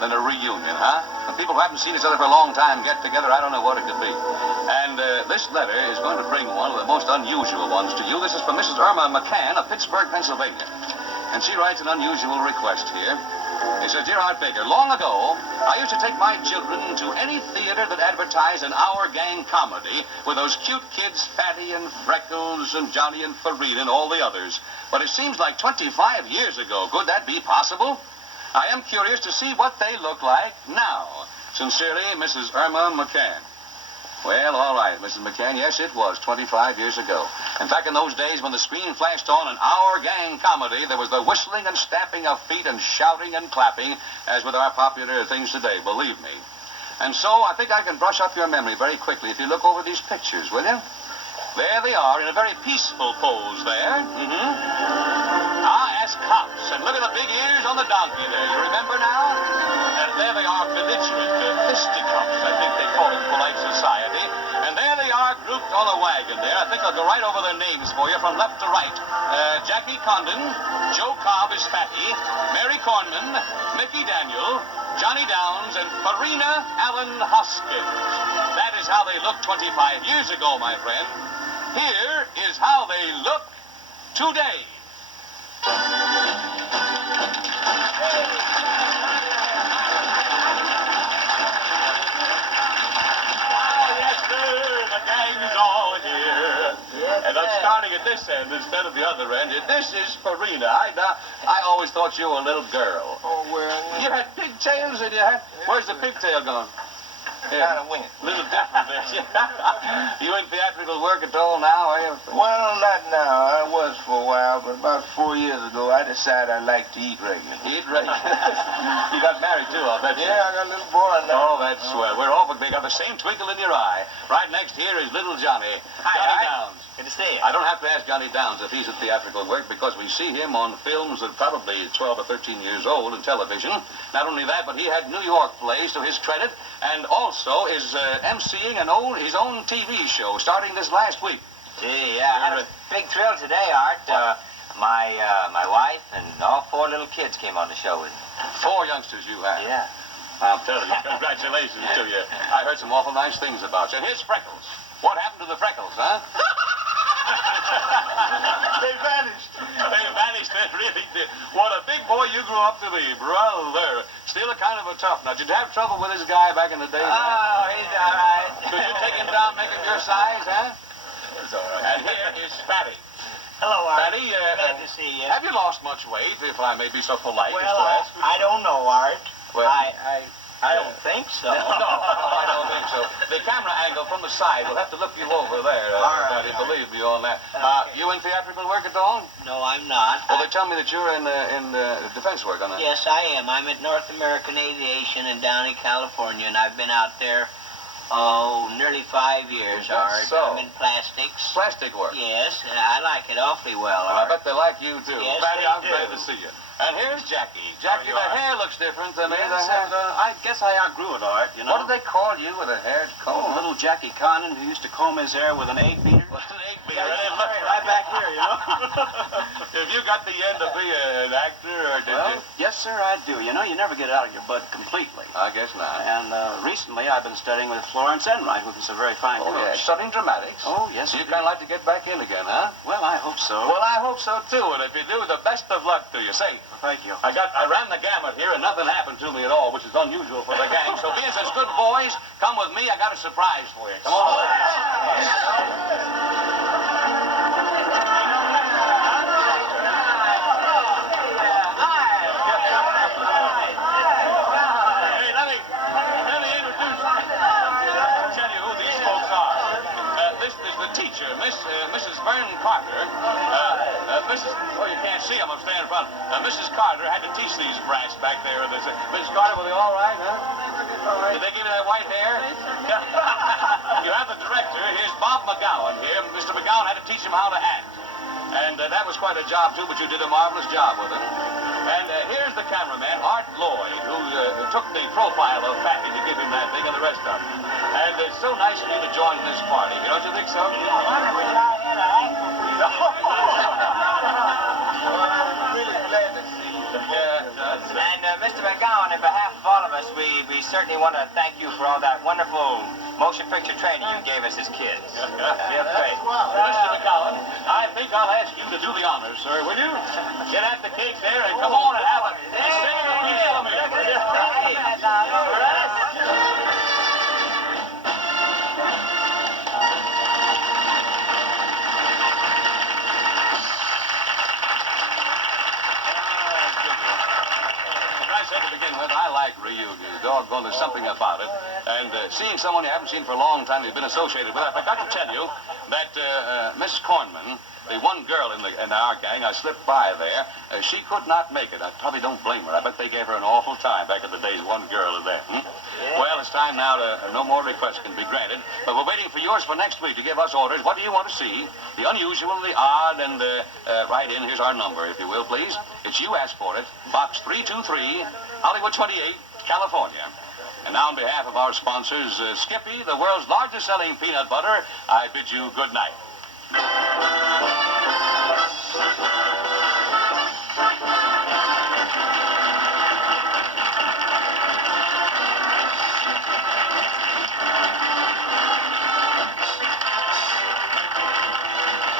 than a reunion, huh? When people who haven't seen each other for a long time get together, I don't know what it could be. And this letter is going to bring one of the most unusual ones to you. This is from Mrs. Irma McCann of Pittsburgh, Pennsylvania. And she writes an unusual request here. He says, Dear Art Baker, long ago, I used to take my children to any theater that advertised an Our Gang comedy with those cute kids, Fatty and Freckles and Johnny and Farina and all the others. But it seems like 25 years ago. Could that be possible? I am curious to see what they look like now. Sincerely, Mrs. Irma McCann. Well, all right, Mrs. McCann, yes, it was 25 years ago. And back in those days when the screen flashed on an Our Gang comedy, there was the whistling and stamping of feet and shouting and clapping, as with our popular things today, believe me. And so I think I can brush up your memory very quickly if you look over these pictures, will you? There they are in a very peaceful pose there. As cops. And look at the big ears on the donkey there. You remember now? And there they are, belligerent fisticuffs, I think they call it in polite society. And there they are grouped on a wagon there. I think I'll go right over their names for you from left to right. Jackie Condon, Joe Cobb is Fatty, Mary Cornman, Mickey Daniel, Johnny Downs, and Farina Allen Hoskins. That is how they looked 25 years ago, my friend. Here is how they look today. Oh, yes, sir. The gang is all here. Yes, and I'm starting at this end instead of the other end. And this is Farina. I always thought you were a little girl. Oh, well. You had pigtails in your head. Where's the pigtail gone? Kind of went. A little different there. You in theatrical work at all now, are you? Well, not now. I was for a while, but about 4 years ago, I decided I like to eat regular. Eat regular? You got married, too, I'll bet you. Yeah, I got a little boy now. Oh, that's swell. We're all, they got the same twinkle in your eye. Right next here is little Johnny. Johnny Downs. Good to see you. I don't have to ask Johnny Downs if he's at theatrical work because we see him on films that are probably 12 or 13 years old in television. Not only that, but he had New York plays to his credit and also is emceeing his own TV show starting this last week. Gee, yeah, I had a big thrill today, Art. My wife and all 4 little kids came on the show with me. 4 youngsters you had. Yeah. I'm telling you, congratulations to you. I heard some awful nice things about you. And here's Freckles. What happened to the Freckles, huh? They vanished. They vanished, they really did. What a big boy you grew up to be, brother. Still a kind of a tough nut. Did you have trouble with this guy back in the day? Oh, he's all right. Could you take him down, make him your size, huh? It's all right. And here is Fatty. Hello, Art. Fatty, glad to see you. Have you lost much weight, if I may be so polite as Well, to ask? I don't know, Art. Well, I don't think so. No, I don't think so. The camera angle from the side will have to look you over there, All right, Fatty, all right. believe me on that. You in theatrical work at all? No, I'm not. Well, they tell me that you're in defense work on that. Yes, I am. I'm at North American Aviation in Downey, California, and I've been out there, nearly 5 years, Art. So? I'm in plastics. Plastic work. Yes, I like it awfully well, Well, I Art. bet they like you, too. Yes, Fatty, they I'm do. glad to see you. And here's Jackie. Jackie, you the are? hair looks different than me. Yes, The hair. and, I guess I outgrew it, Art, you know. What did they call you with a hair comb? Oh, little Jackie Condon who used to comb his hair with an 8-beater. What's an egg beater? Right back here, you know. Have you got the end to be an actor, or did Well, you? yes, sir, I do. You know, you never get it out of your bud completely. I guess not. And recently I've been studying with Florence Enright, who's a very fine Oh, yeah. coach. Studying dramatics? Oh, yes, So you indeed. kind of like to get back in again, huh? Well, I hope so. Well, I hope so, too. And if you do, the best of luck to you. Say, Thank you. I ran the gamut here, and nothing happened to me at all, which is unusual for the gang. So being such good boys, come with me. I got a surprise for you. Come on. Hey, let me introduce you. I'll tell you who these folks are. This is the teacher, Mrs. Vern Carter. Oh, you can't see them. I'm standing in front. Mrs. Carter had to teach these brats back there. Mrs. Carter, were they all right, huh? Did they give you that white hair? You have the director. Here's Bob McGowan here. Mr. McGowan had to teach him how to act. And that was quite a job, too, but you did a marvelous job with him. And here's the cameraman, Art Lloyd, who took the profile of Fatty to give him that thing and the rest of it. And it's so nice of you to join this party. Don't you think so? I wonder which I had an ankle for you. I'm really glad to see you. Yeah, And Mr. McGowan, on behalf us, we certainly want to thank you for all that wonderful motion picture training you gave us as kids. Yeah, great. Mr. McGowan, I think I'll ask you to do the honors, sir, will you? Get at the cake there and come on and have a single piece for me, will you? As I said to begin with, I like Ryugu. Doggone, there's something about it. And seeing someone you haven't seen for a long time you've been associated with, I forgot to tell you that Miss Kornman, the one girl in our gang, I slipped by there. She could not make it. I probably don't blame her. I bet they gave her an awful time back in the days, one girl in there. Well, it's time now to no more requests can be granted. But we're waiting for yours for next week to give us orders. What do you want to see? The unusual, the odd, and write in. Here's our number, if you will, please. It's you asked for it. Box 323, Hollywood 28, California. And now on behalf of our sponsors, Skippy, the world's largest selling peanut butter, I bid you good night.